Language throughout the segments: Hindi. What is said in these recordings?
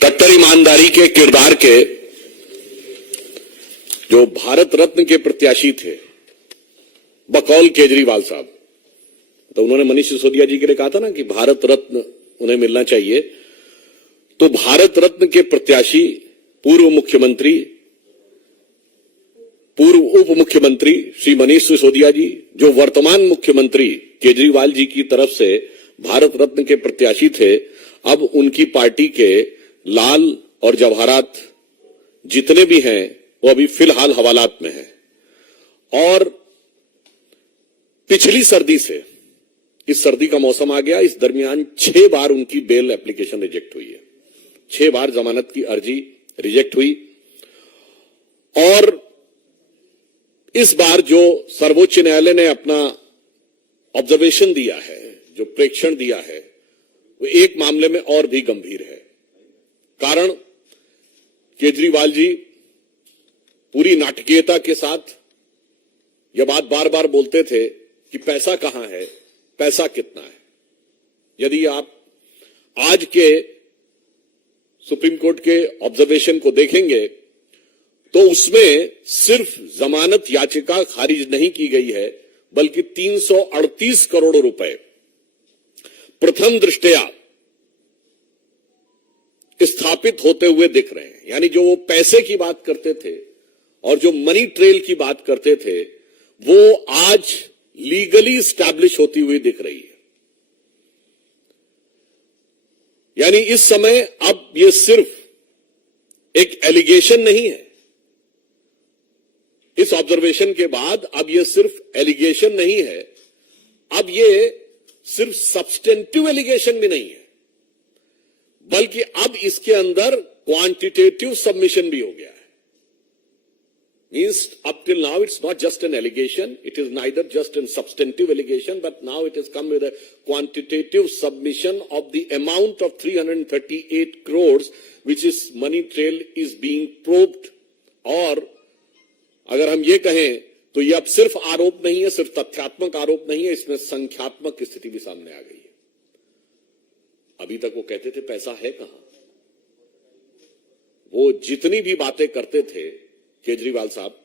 कट्टर ईमानदारी के किरदार के जो भारत रत्न के प्रत्याशी थे बकौल केजरीवाल साहब, तो उन्होंने मनीष सिसोदिया जी के लिए कहा था ना कि भारत रत्न उन्हें मिलना चाहिए। तो भारत रत्न के प्रत्याशी पूर्व मुख्यमंत्री, पूर्व उप मुख्यमंत्री श्री मनीष सिसोदिया जी, जो वर्तमान मुख्यमंत्री केजरीवाल जी की तरफ से भारत रत्न के प्रत्याशी थे, अब उनकी पार्टी के लाल और जवाहरात जितने भी हैं वो अभी फिलहाल हवालात में हैं। और पिछली सर्दी से इस सर्दी का मौसम आ गया, इस दरमियान 6 बार उनकी बेल एप्लीकेशन रिजेक्ट हुई है, 6 बार जमानत की अर्जी रिजेक्ट हुई। और इस बार जो सर्वोच्च न्यायालय ने अपना ऑब्जर्वेशन दिया है, जो प्रेक्षण दिया है, वो एक मामले में और भी गंभीर है। कारण केजरीवाल जी पूरी नाटकीयता के साथ यह बात बार बार बोलते थे कि पैसा कहां है, पैसा कितना है। यदि आप आज के सुप्रीम कोर्ट के ऑब्जर्वेशन को देखेंगे तो उसमें सिर्फ जमानत याचिका खारिज नहीं की गई है, बल्कि 338 करोड़ रुपए प्रथम दृष्टया स्थापित होते हुए दिख रहे हैं। यानी जो वो पैसे की बात करते थे और जो मनी ट्रेल की बात करते थे, वो आज लीगली स्टैब्लिश होती हुई दिख रही है। यानी इस समय अब ये सिर्फ एक एलिगेशन नहीं है, इस ऑब्जर्वेशन के बाद अब ये सिर्फ एलिगेशन नहीं है, अब ये सिर्फ सब्सटेंटिव एलिगेशन भी नहीं है, बल्कि अब इसके अंदर क्वांटिटेटिव सबमिशन भी हो गया है। Means up till now it's not just an allegation, it is neither just a substantive allegation, but now it has come with a quantitative submission of the amount of 338 crores which is money trail is being probed। और अगर हम ये कहें तो ये अब सिर्फ आरोप नहीं है, सिर्फ तथ्यात्मक आरोप नहीं है, इसमें संख्यात्मक स्थिति भी सामने आ गई है। अभी तक वो कहते थे पैसा है कहां, वो जितनी भी बातें करते थे केजरीवाल साहब,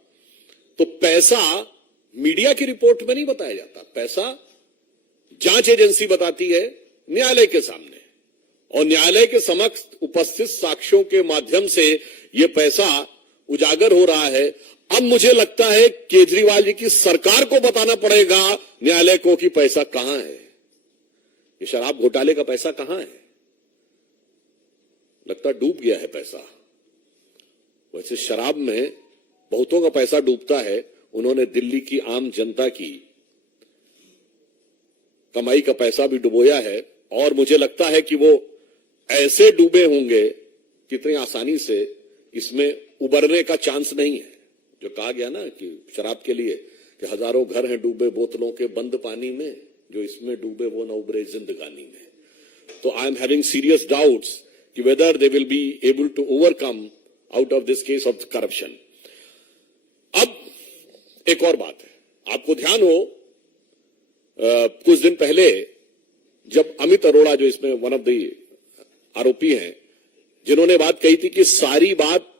तो पैसा मीडिया की रिपोर्ट में नहीं बताया जाता, पैसा जांच एजेंसी बताती है न्यायालय के सामने, और न्यायालय के समक्ष उपस्थित साक्ष्यों के माध्यम से यह पैसा उजागर हो रहा है। अब मुझे लगता है केजरीवाल जी की सरकार को बताना पड़ेगा न्यायालय को कि पैसा कहां है, ये शराब घोटाले का पैसा कहां है। लगता डूब गया है पैसा। वैसे शराब में बहुतों का पैसा डूबता है, उन्होंने दिल्ली की आम जनता की कमाई का पैसा भी डुबोया है, और मुझे लगता है कि वो ऐसे डूबे होंगे कितनी आसानी से इसमें उबरने का चांस नहीं है। जो कहा गया ना कि शराब के लिए कि हजारों घर हैं डूबे बोतलों के बंद पानी में, जो इसमें डूबे वो न उबरे जिंदगानी में। तो I am having serious doubts कि whether they will be able to overcome out of this case of corruption. अब एक और बात है, आपको ध्यान हो कुछ दिन पहले जब अमित अरोड़ा, जो इसमें वन ऑफ द आरोपी हैं, जिन्होंने बात कही थी कि सारी बात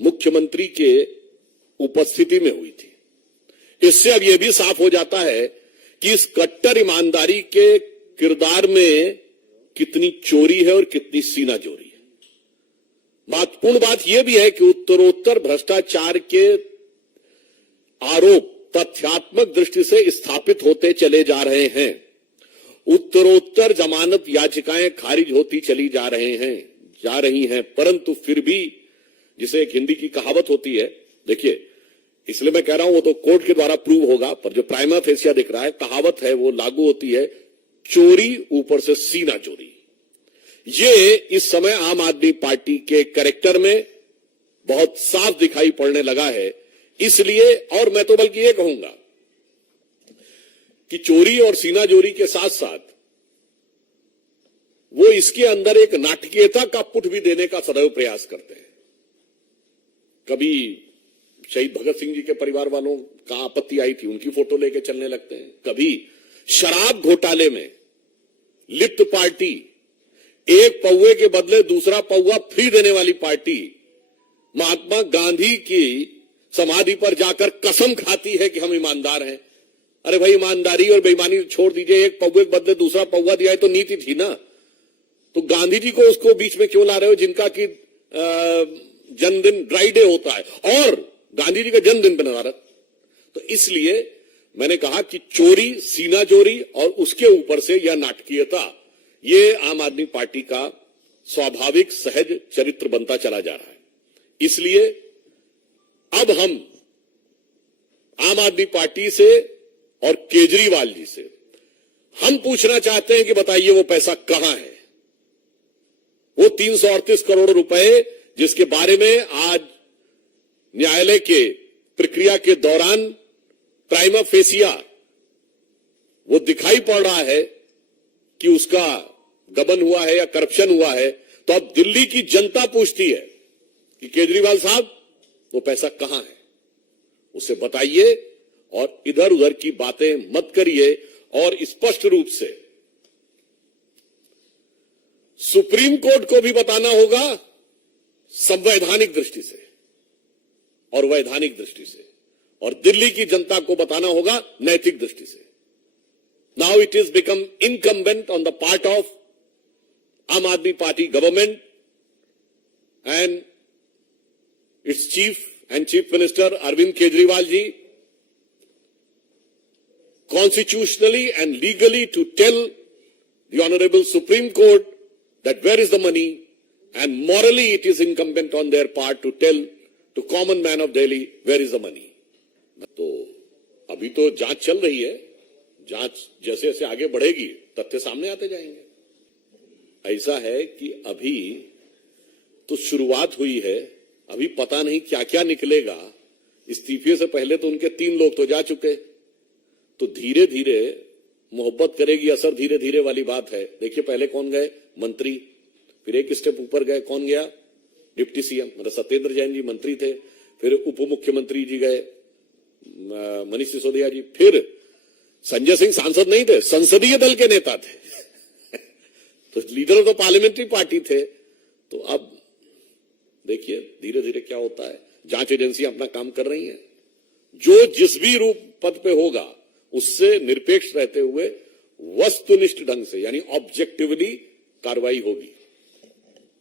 मुख्यमंत्री के उपस्थिति में हुई थी, इससे अब यह भी साफ हो जाता है कि इस कट्टर ईमानदारी के किरदार में कितनी चोरी है और कितनी सीनाजोरी है। महत्वपूर्ण बात यह भी है कि उत्तरोत्तर भ्रष्टाचार के आरोप तथ्यात्मक दृष्टि से स्थापित होते चले जा रहे हैं, उत्तरोत्तर जमानत याचिकाएं खारिज होती चली जा रही हैं, परंतु फिर भी, जिसे एक हिंदी की कहावत होती है, देखिए इसलिए मैं कह रहा हूं वो तो कोर्ट के द्वारा प्रूव होगा, पर जो प्राइमा फेसिया दिख रहा है, कहावत है वो लागू होती है, चोरी ऊपर से सीना चोरी। ये इस समय आम आदमी पार्टी के कैरेक्टर में बहुत साफ दिखाई पड़ने लगा है। इसलिए, और मैं तो बल्कि ये कहूंगा कि चोरी और सीनाजोरी के साथ साथ वो इसके अंदर एक नाटकीयता का पुट भी देने का सदैव प्रयास करते हैं। कभी शहीद भगत सिंह जी के परिवार वालों का आपत्ति आई थी, उनकी फोटो लेके चलने लगते हैं। कभी शराब घोटाले में लिप्त पार्टी एक पौवे के बदले दूसरा पौवा फ्री देने वाली पार्टी महात्मा गांधी की समाधि पर जाकर कसम खाती है कि हम ईमानदार हैं। अरे भाई, ईमानदारी और बेईमानी छोड़ दीजिए, एक पौवे के बदले दूसरा पौवा दिया है तो नीति थी ना। तो गांधी जी को उसको बीच में क्यों ला रहे हो, जिनका कि जन्मदिन ड्राई डे होता है और गांधी जी का जन्मदिन बना रहा। तो इसलिए मैंने कहा कि चोरी, सीना चोरी और उसके ऊपर से यह नाटकीयता, ये आम आदमी पार्टी का स्वाभाविक सहज चरित्र बनता चला जा रहा है। इसलिए अब हम आम आदमी पार्टी से और केजरीवाल जी से हम पूछना चाहते हैं कि बताइए वो पैसा कहां है। वो 338 करोड़ रुपए जिसके बारे में आज न्यायालय के प्रक्रिया के दौरान प्राइमा फेसिया वो दिखाई पड़ रहा है कि उसका गबन हुआ है या करप्शन हुआ है, तो अब दिल्ली की जनता पूछती है कि केजरीवाल साहब वो पैसा कहां है, उसे बताइए और इधर उधर की बातें मत करिए। और स्पष्ट रूप से सुप्रीम कोर्ट को भी बताना होगा संवैधानिक दृष्टि से और वैधानिक दृष्टि से, और दिल्ली की जनता को बताना होगा नैतिक दृष्टि से। Now it is become incumbent on the part of आम आदमी party government and it's chief and Chief Minister Arvind Kejriwal ji constitutionally and legally to tell the Honorable Supreme Court that where is the money, and morally it is incumbent on their part to tell to common man of Delhi where is the money. तो अभी तो जांच चल रही है, जांच जैसे जैसे आगे बढ़ेगी तथ्य सामने आते जाएंगे। ऐसा है कि अभी तो शुरुआत हुई है, अभी पता नहीं क्या क्या निकलेगा। इस्तीफे से पहले तो उनके 3 लोग तो जा चुके, तो धीरे धीरे मोहब्बत करेगी असर, धीरे धीरे वाली बात है। देखिए पहले कौन गए, मंत्री, फिर एक स्टेप ऊपर गए, कौन गया, डिप्टी सीएम, मतलब सत्येंद्र जैन जी मंत्री थे, फिर उप मुख्यमंत्री जी गए मनीष सिसोदिया जी, फिर संजय सिंह सांसद नहीं थे, संसदीय दल के नेता थे तो leader of the parliamentary party थे। तो अब देखिए धीरे धीरे क्या होता है। जांच एजेंसियां अपना काम कर रही हैं, जो जिस भी रूप पद पे होगा उससे निरपेक्ष रहते हुए वस्तुनिष्ठ ढंग से यानी ऑब्जेक्टिवली कार्रवाई होगी।